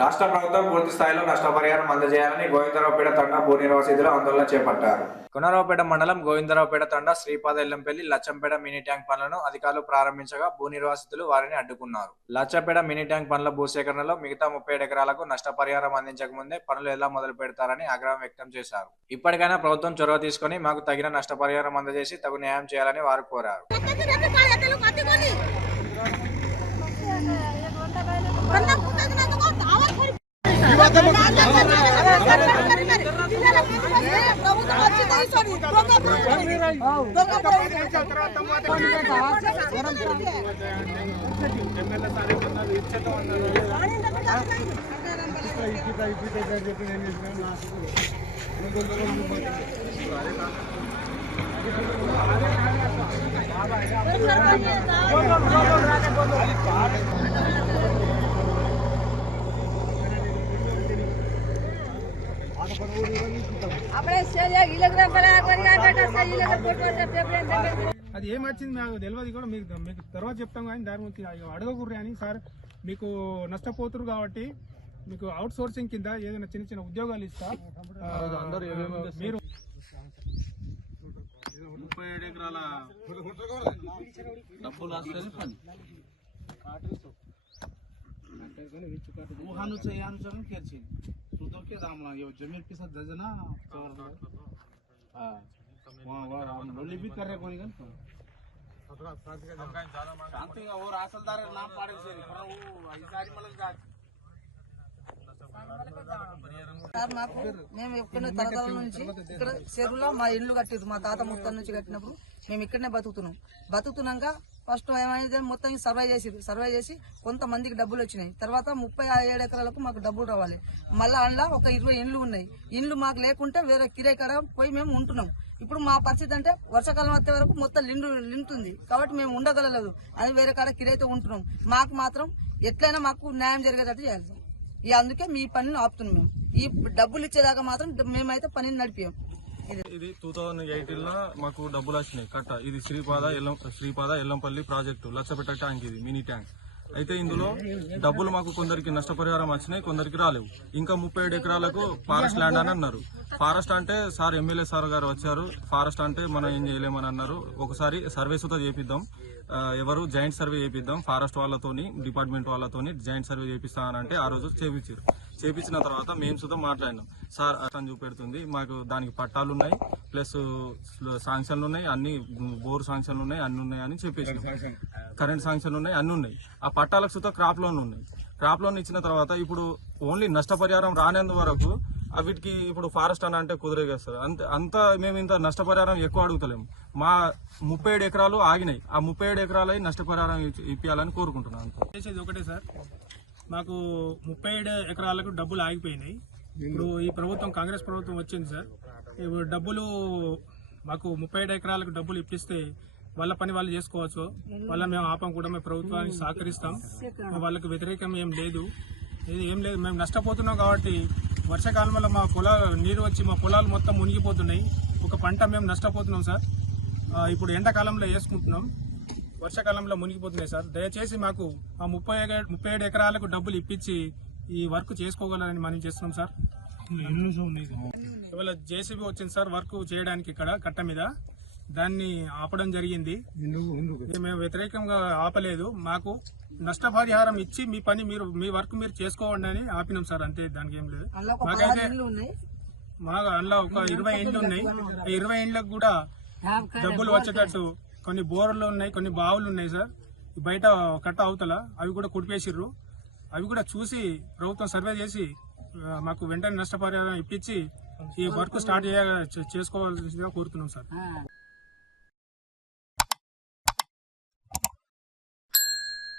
రాష్ట్ర ప్రభుత్వం పూర్తి స్థాయిలో నష్టపరిహారం అందజేయాలని గోవిందరావుపేట తండా భూ నిర్వాసితులు ఆందోళన చేపట్టారు. కొనరావుపేట మండలం గోవిందరావుపేట తండా శ్రీపాద ఎల్లంపల్లి లచ్చంపేట మినీ ట్యాంక్ పనులను అధికారులు ప్రారంభించగా భూ నిర్వాసితులు వారిని అడ్డుకున్నారు. లచ్చంపేట మినీ ట్యాంక్ పనుల భూసేకరణలో మిగతా 37 ఎకరాలకు నష్టపరిహారం అందించక ముందే పనులు ఎలా మొదలు పెడతారని ఆగ్రహం వ్యక్తం చేశారు. ఇప్పటికైనా ప్రభుత్వం చొరవ తీసుకుని మాకు తగిన నష్టపరిహారం అందజేసి తగు న్యాయం చేయాలని వారు కోరారు. అది ఏమొచ్చింది నాకు తెలియదు కూడా మీకు తర్వాత చెప్తాం కానీ దాని గురించి అడగకూడదు అని సార్ మీకు నష్టపోతురు కాబట్టి మీకు అవుట్ సోర్సింగ్ కింద ఏదైనా చిన్న చిన్న ఉద్యోగాలు ఇస్తా మీరు 37 ఎకరాల जमीन के साथ दजना भी कर रहे कोई और असलदार नाम पाड़े సార్ మాకు మేము ఎక్కడనే తరతరాల నుంచి ఇక్కడ చెరువులో మా ఇల్లు కట్టిరు. మా తాత ముత్తం నుంచి కట్టినప్పుడు మేము ఇక్కడనే బతుకుతున్నాక ఫస్ట్ ఏమైంది మొత్తం సర్వే చేసి కొంతమందికి డబ్బులు వచ్చినాయి. తర్వాత 37 ఎకరాలకు మాకు డబ్బులు రావాలి. మళ్ళీ అందులో ఒక 20 ఇండ్లు ఉన్నాయి. ఇండ్లు మాకు లేకుంటే వేరే కిరాయి కాడ పోయి మేము ఉంటున్నాం. ఇప్పుడు మా పరిస్థితి అంటే వర్షాకాలం వచ్చే వరకు మొత్తం లింటుంది కాబట్టి మేము ఉండగలలేదు. అది వేరే కాడ కిరాయితో ఉంటున్నాం. మాకు మాత్రం ఎట్లయినా మాకు న్యాయం జరిగేటట్టు చేయాలి. అందుకే మీ పనిని ఆపుతున్నాం. మేము ఈ డబ్బులు ఇచ్చేదాకా మాత్రం మేమైతే పనిని నడిపాం. ఇది 2018 లో మాకు డబ్బులు వచ్చినాయి కట్ట. ఇది శ్రీపాద ఎల్లంపల్లి ప్రాజెక్టు లచ్చపేట ట్యాంక్, ఇది మినీ ట్యాంక్. అయితే ఇందులో డబ్బులు మాకు కొందరికి నష్టపరిహారం వచ్చినాయి, కొందరికి రాలేవు. ఇంకా 37 ఎకరాలకు ఫారెస్ట్ ల్యాండ్ అని అన్నారు. ఫారెస్ట్ అంటే సార్ ఎమ్మెల్యే సార్ గారు వచ్చారు. ఫారెస్ట్ అంటే మనం ఏం చేయలేమని అన్నారు. ఒకసారి సర్వే సుతా చేపిద్దాం, ఎవరు జాయింట్ సర్వే చేపిద్దాం, ఫారెస్ట్ వాళ్ళతోని డిపార్ట్మెంట్ వాళ్ళతోని జాయింట్ సర్వే చేపిస్తానంటే ఆ రోజు చేపించిన తర్వాత మేము సుతా మాట్లాడినాం. సార్ అతను చూపెడుతుంది మాకు దానికి పట్టాలు ఉన్నాయి, ప్లస్ శాంక్షన్లు ఉన్నాయి, అన్ని బోర్ శాంక్షన్లు ఉన్నాయి, అన్ని ఉన్నాయి అని చెప్పేసి, కరెంట్ శాంక్షన్లు ఉన్నాయి, అన్ని ఉన్నాయి. ఆ పట్టాలకు సుతా క్రాప్ లోన్లు ఉన్నాయి. క్రాప్ లోన్ ఇచ్చిన తర్వాత ఇప్పుడు ఓన్లీ నష్టపరిహారం రానందు వరకు వీటికి ఇప్పుడు ఫారెస్ట్ అని అంటే కుదిరేస్తారు. అంతా మేము ఇంత నష్టపరిహారం ఎక్కువ అడుగుతలేము. మా 37 ఎకరాలు ఆగినాయి. ఆ 37 ఎకరాలు నష్టపరిహారం ఇప్పించాలని కోరుకుంటున్నాను. చేసేది ఒకటే సార్, మాకు 37 ఎకరాలకు డబ్బులు ఆగిపోయినాయి. ఇప్పుడు ఈ ప్రభుత్వం కాంగ్రెస్ ప్రభుత్వం వచ్చింది సార్. ఇప్పుడు డబ్బులు మాకు 37 ఎకరాలకు డబ్బులు ఇప్పిస్తే వాళ్ళ పని వాళ్ళు చేసుకోవచ్చు. వాళ్ళ మేము ఆపం కూడా మేము ప్రభుత్వానికి సహకరిస్తాం. వాళ్ళకి వ్యతిరేకం ఏం లేదు. మేము నష్టపోతున్నాం కాబట్టి వర్షాకాలంలో మా నీరు వచ్చి మా పొలాలు మొత్తం మునిగిపోతున్నాయి. ఒక పంట మేము నష్టపోతున్నాం సార్. ఇప్పుడు ఎండాకాలంలో వేసుకుంటున్నాం, వర్షాకాలంలో మునిగిపోతున్నాయి సార్. దయచేసి మాకు ఆ 37 ఎకరాలకు డబ్బులు ఇప్పించి ఈ వర్క్ చేసుకోగలరని మనం చేస్తున్నాం సార్. ఇవాళ జేసీబీ వచ్చింది సార్ వర్క్ చేయడానికి ఇక్కడ కట్ట మీద. దాన్ని ఆపడం జరిగింది. మేము వ్యతిరేకంగా ఆపలేదు. మాకు నష్టపరిహారం ఇచ్చి మీ వర్క్ మీరు చేసుకోండి అని ఆపినాం సార్, అంతే. దానికి ఏం లేదు. మాకైతే అందులో ఒక 20 ఇండ్లు ఉన్నాయి. 20 ఇండ్లకు కూడా డబ్బులు వచ్చేటట్టు కొన్ని బోర్లు ఉన్నాయి, కొన్ని బావులు ఉన్నాయి సార్. బయట కట్ట అవతల అవి కూడా కుడిపేసిర్రు. అవి కూడా చూసి ప్రభుత్వం సర్వే చేసి మాకు వెంటనే నష్టపరిహారం ఇప్పించి ఈ వర్క్ స్టార్ట్ చేసుకోవాల్సిందిగా కోరుతున్నాం సార్.